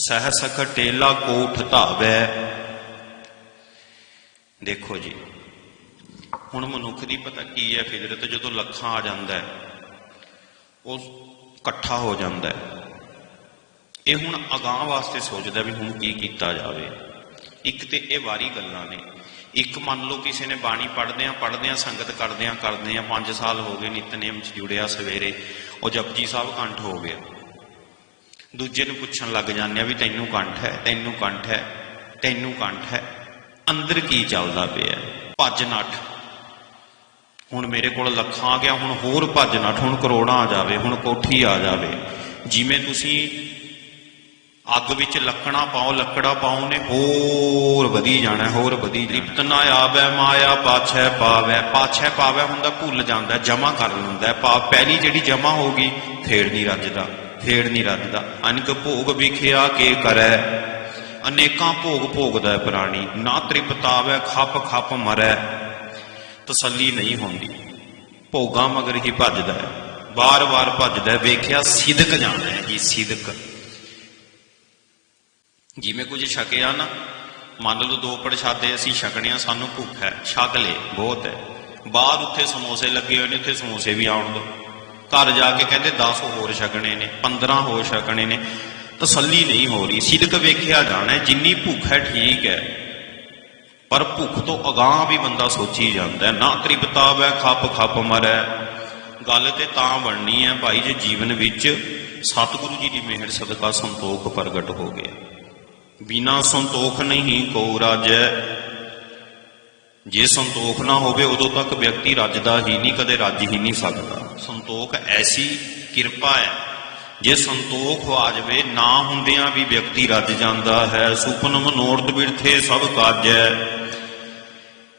ਸਹਸ ਕਟੇਲਾ ਕੋਠ ਧਾਵੈ। ਦੇਖੋ ਜੀ, ਹੁਣ ਮਨੁੱਖ ਦੀ ਪਤਾ ਕੀ ਹੈ ਫਿਦਰਤ ਜਦੋਂ ਲੱਖਾਂ ਆ ਜਾਂਦਾ ਹੈ, ਉਹ ਇਕੱਠਾ ਹੋ ਜਾਂਦਾ ਹੈ। ਇਹ ਹੁਣ ਅਗਾਹ ਵਾਸਤੇ ਸੋਚਦਾ ਵੀ ਹੁਣ ਕੀ ਕੀਤਾ ਜਾਵੇ। ਇੱਕ ਤੇ ਇਹ ਵਾਰੀ ਗੱਲਾਂ ਨੇ। ਇੱਕ ਮੰਨ ਲਓ ਕਿਸੇ ਨੇ ਬਾਣੀ ਪੜ੍ਹਦੇ ਆ ਪੜ੍ਹਦੇ ਆ ਸੰਗਤ ਕਰਦੇ ਆ ਕਰਦੇ ਆ 5 ਸਾਲ ਹੋ ਗਏ ਨਿਤਨੇਮ ਚ ਜੁੜਿਆ ਸਵੇਰੇ, ਉਹ ਜਪਜੀ ਸਾਹਿਬ ਕੰਠ ਹੋ ਗਿਆ। ਦੂਜੇ ਨੂੰ ਪੁੱਛਣ ਲੱਗ ਜਾਂਦੇ ਆ ਵੀ ਤੈਨੂੰ ਕੰਠ ਹੈ, ਤੈਨੂੰ ਕੰਠ ਹੈ, ਤੈਨੂੰ ਕੰਠ ਹੈ। ਅੰਦਰ ਕੀ ਚੱਲਦਾ ਪਿਆ? ਭੱਜ ਨੱਠ। ਹੁਣ ਮੇਰੇ ਕੋਲ ਲੱਖਾਂ ਆ ਗਿਆ, ਹੁਣ ਹੋਰ ਭੱਜ ਨੱਠ, ਹੁਣ ਕਰੋੜਾਂ ਆ ਜਾਵੇ, ਹੁਣ ਕੋਠੀ ਆ ਜਾਵੇ। ਜਿਵੇਂ ਤੁਸੀਂ ਅੱਗ ਵਿੱਚ ਲੱਕਣਾ ਪਾਓ, ਲੱਕੜਾ ਪਾਓ ਨੇ ਹੋਰ ਵਧੀ ਜਾਣਾ, ਹੋਰ ਵਧੀ ਲਿਪਤ ਨਾ ਆਵੇ, ਮਾਇਆ ਪਾਛੈ ਪਾਵੇ। ਪਾਛੈ ਪਾਵੇ ਹੁੰਦਾ, ਭੁੱਲ ਜਾਂਦਾ, ਜਮਾ ਕਰ ਲੈਂਦਾ। ਪਾ ਪਹਿਲੀ ਜਿਹੜੀ ਜਮਾ ਹੋਗੀ ਫੇਰ ਨਹੀਂ ਰੱਜਦਾ। ਫੇੜ ਨਹੀਂ ਰੱਜਦਾ ਅਨਕ ਭੋਗ ਵਿਖਿਆ ਕੇ ਕਰੈ। ਅਨੇਕਾਂ ਭੋਗ ਭੋਗਦਾ ਹੈ ਪ੍ਰਾਣੀ। ਨਾ ਤ੍ਰਿਪਤਾਵੇ, ਖੱਪ ਖੱਪ ਮਰੈ। ਤਸੱਲੀ ਨਹੀਂ ਹੁੰਦੀ। ਭੋਗਾਂ ਮਗਰ ਹੀ ਭੱਜਦਾ ਹੈ। ਬਾਰ-ਬਾਰ ਭੱਜਦਾ ਹੈ। ਵੇਖਿਆ ਸਿਦਕ ਜਾਣਾ ਹੈ। ਜੀ ਸਿਦਕ। ਜਿਵੇਂ ਕੁਝ ਛਕਿਆ ਨਾ, ਮੰਨ ਲਓ ਦੋ ਪ੍ਰਸ਼ਾਦੇ ਅਸੀਂ ਛਕਣੇ ਆ, ਸਾਨੂੰ ਭੁੱਖ ਹੈ। ਛਕ ਲੇ, ਬਹੁਤ ਹੈ। ਬਾਅਦ ਉੱਥੇ ਸਮੋਸੇ ਲੱਗੇ ਹੋਏ ਨੇ, ਉੱਥੇ ਸਮੋਸੇ ਵੀ ਆਉਣ ਦੋ। ਘਰ ਜਾ ਕੇ ਕਹਿੰਦੇ 10 ਹੋਰ ਛਕਣੇ ਨੇ 15 ਹੋਰ ਛਕਣੇ ਨੇ, ਤਸੱਲੀ ਨਹੀਂ ਹੋ ਰਹੀ। ਸਿਦਕ ਵੇਖਿਆ ਜਾਣਾ ਜਿੰਨੀ ਭੁੱਖ ਹੈ ਠੀਕ ਹੈ, ਪਰ ਭੁੱਖ ਤੋਂ ਅਗਾਹ ਵੀ ਬੰਦਾ ਸੋਚੀ ਜਾਂਦਾ ਨਾ ਨਾ ਤ੍ਰਿਪਤਾਵੈ ਖੱਪ ਖੱਪ ਮਰੈ। ਗੱਲ ਤੇ ਤਾਂ ਬਣਨੀ ਹੈ ਭਾਈ, ਜੇ ਜੀਵਨ ਵਿੱਚ ਸਤਿਗੁਰੂ ਜੀ ਦੀ ਮਿਹਰ, ਸਦਕਾ ਸੰਤੋਖ ਪ੍ਰਗਟ ਹੋ ਗਿਆ। ਬਿਨਾ ਸੰਤੋਖ ਨਹੀਂ ਕੋ ਰਾਜੈ। ਜੇ ਸੰਤੋਖ ਨਾ ਹੋਵੇ ਉਦੋਂ ਤੱਕ ਵਿਅਕਤੀ ਰੱਜਦਾ ਹੀ ਨਹੀਂ, ਕਦੇ ਰੱਜ ਹੀ ਨਹੀਂ ਸਕਦਾ। ਸੰਤੋਖ ਐਸੀ ਕਿਰਪਾ ਹੈ, ਜੇ ਸੰਤੋਖ ਆ ਜਾਵੇ, ਨਾ ਹੁੰਦਿਆਂ ਵੀ ਵਿਅਕਤੀ ਰੱਜ ਜਾਂਦਾ ਹੈ। ਸੁਪਨ ਮਨੋਰਥ ਬਿਰਥੇ ਸਭ ਕਾਜੈ।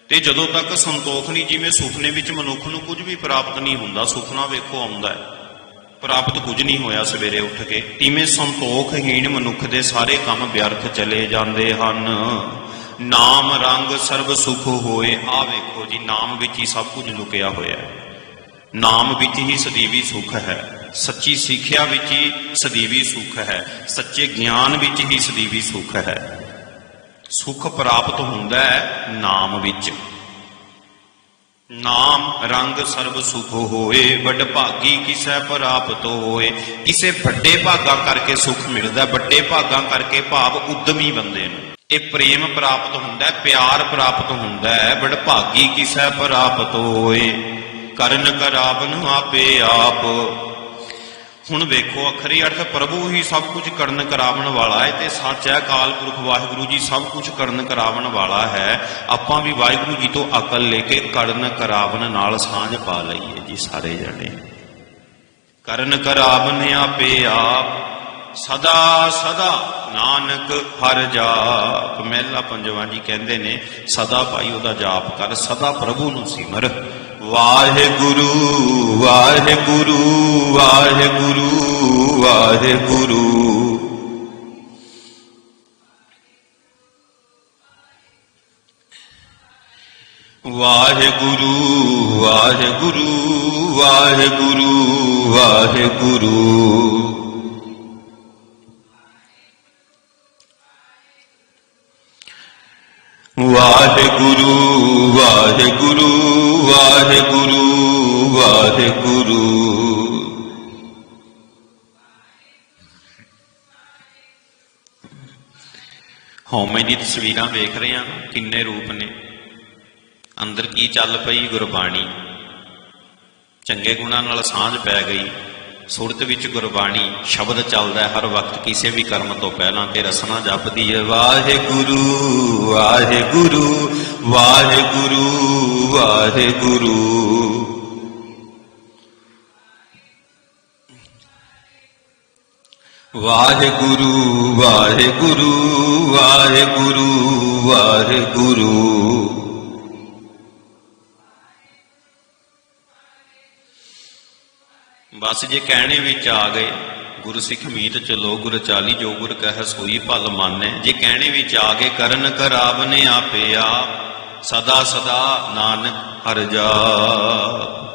ਤੇ ਜਦੋਂ ਤੱਕ ਸੰਤੋਖ ਨਹੀਂ, ਜਿਵੇਂ ਸੁਪਨੇ ਵਿੱਚ ਮਨੁੱਖ ਨੂੰ ਕੁਝ ਵੀ ਪ੍ਰਾਪਤ ਨਹੀਂ ਹੁੰਦਾ, ਸੁਪਨਾ ਵੇਖੋ ਆਉਂਦਾ ਹੈ। ਪ੍ਰਾਪਤ ਕੁਝ ਨਹੀਂ ਹੋਇਆ ਸਵੇਰੇ ਉੱਠ ਕੇ, ਤਿਵੇਂ ਸੰਤੋਖਹੀਣ ਮਨੁੱਖ ਦੇ ਸਾਰੇ ਕੰਮ ਵਿਅਰਥ ਚਲੇ ਜਾਂਦੇ ਹਨ। ਨਾਮ ਰੰਗ ਸਰਬ ਸੁਖ ਹੋਏ ਆ ਵੇਖੋ ਜੀ, ਨਾਮ ਵਿੱਚ ਹੀ ਸਭ ਕੁਝ ਲੁਕਿਆ ਹੋਇਆ ਹੈ। ਨਾਮ ਵਿੱਚ ਹੀ ਸਦੀਵੀ ਸੁਖ ਹੈ। ਸੱਚੀ ਸਿੱਖਿਆ ਵਿੱਚ ਹੀ ਸਦੀਵੀ ਸੁਖ ਹੈ। ਸੱਚੇ ਗਿਆਨ ਵਿੱਚ ਹੀ ਸਦੀਵੀ ਸੁਖ ਹੈ। ਸੁਖ ਪ੍ਰਾਪਤ ਹੁੰਦਾ ਹੈ ਨਾਮ ਵਿੱਚ। ਨਾਮ ਰੰਗ ਸਰਬ ਸੁਖ ਹੋਏ, ਵੱਡ ਭਾਗੀ ਕਿਸੈ ਪ੍ਰਾਪਤ ਹੋਏ। ਕਿਸੇ ਵੱਡੇ ਭਾਗਾ ਕਰਕੇ ਸੁਖ ਮਿਲਦਾ, ਵੱਡੇ ਭਾਗਾ ਕਰਕੇ ਭਾਵ ਉਦਮੀ ਬੰਦੇ ਨੂੰ। ਇਹ ਪ੍ਰੇਮ ਪ੍ਰਾਪਤ ਹੁੰਦਾ ਹੈ, ਪਿਆਰ ਪ੍ਰਾਪਤ ਹੁੰਦਾ ਹੈ। ਵੱਡ ਭਾਗੀ ਕਿਸੈ ਪ੍ਰਾਪਤ ਹੋਏ। ਕਰਨ ਕਰਾਵਨ ਆਪੇ ਆਪ। ਹੁਣ ਵੇਖੋ, ਅਖਰੀ ਅਰਥ ਪ੍ਰਭੂ ਹੀ ਸਭ ਕੁਝ ਕਰਨ ਕਰਾਵਣ ਵਾਲਾ ਹੈ ਤੇ ਸੱਚ ਹੈ ਕਾਲ ਪੁਰਖ ਵਾਹਿਗੁਰੂ ਜੀ ਸਭ ਕੁਝ ਕਰਨ ਕਰਾਵਣ ਵਾਲਾ ਹੈ। ਆਪਾਂ ਵੀ ਵਾਹਿਗੁਰੂ ਜੀ ਤੋਂ ਅਕਲ ਲੈ ਕੇ ਕਰਨ ਕਰਾਵਣ ਨਾਲ ਸਾਂਝ ਪਾ ਲਈਏ ਜੀ ਸਾਰੇ ਜਣੇ। ਕਰਨ ਕਰਾਵਨ ਆਪੇ ਆਪ। ਸਦਾ ਸਦਾ ਨਾਨਕ ਹਰ ਜਾਪ। ਮਹਿਲਾ ਪੰਜਵਾਂ ਜੀ ਕਹਿੰਦੇ ਨੇ, ਸਦਾ ਭਾਈ ਉਹਦਾ ਜਾਪ ਕਰ, ਸਦਾ ਪ੍ਰਭੂ ਨੂੰ ਸਿਮਰ। ਵਾਹਿਗੁਰੂ ਵਾਹਿਗੁਰੂ ਵਾਹਿਗੁਰੂ ਵਾਹਿਗੁਰੂ। ਵਾਹਿਗੁਰੂ ਵਾਹਿਗੁਰੂ ਵਾਹਿਗੁਰੂ ਵਾਹਿਗੁਰੂ। ਵਾਹਿਗੁਰੂ ਵਾਹਿਗੁਰੂ ਵਾਹਿਗੁਰੂ ਵਾਹਿਗੁਰੂ। ਹਉਮੈ ਦੀ ਤਸਵੀਰਾਂ ਵੇਖ ਰਹੇ ਹਾਂ ਕਿੰਨੇ ਰੂਪ ਨੇ। ਅੰਦਰ ਕੀ ਚੱਲ ਪਈ ਗੁਰਬਾਣੀ। ਚੰਗੇ ਗੁਣਾਂ ਨਾਲ ਸਾਂਝ ਪੈ ਗਈ। ਸੁਰਤ ਵਿੱਚ ਗੁਰਬਾਣੀ ਸ਼ਬਦ ਚੱਲਦਾ ਹੈ, ਹਰ ਵਕਤ ਕਿਸੇ ਵੀ ਕਰਮ ਤੋਂ ਪਹਿਲਾਂ ਤੇ ਰਸਨਾ ਜਪਦੀ ਹੈ। ਵਾਹਿਗੁਰੂ ਵਾਹਿਗੁਰੂ ਵਾਹਿਗੁਰੂ ਵਾਹਿਗੁਰੂ। ਵਾਹਿਗੁਰੂ ਵਾਹਿਗੁਰੂ ਵਾਹਿਗੁਰੂ ਵਾਹਿਗੁਰੂ। ਬਸ ਜੇ ਕਹਿਣੇ ਵਿੱਚ ਆ ਗਏ, ਗੁਰੂ ਸਿੱਖ ਮੀਤ ਚਲੋ ਗੁਰ ਚਾਲੀ, ਜੋ ਗੁਰ ਕਹਿ ਸੋਈ ਭਲ ਮਾਨੈ। ਜੇ ਕਹਿਣੇ ਵਿੱਚ ਆ ਗਏ, ਕਰਨ ਕਰਾਵਨੇ ਆਪੇ ਆਪ, ਸਦਾ ਸਦਾ ਨਾਨਕ ਹਰ ਜਾਪ।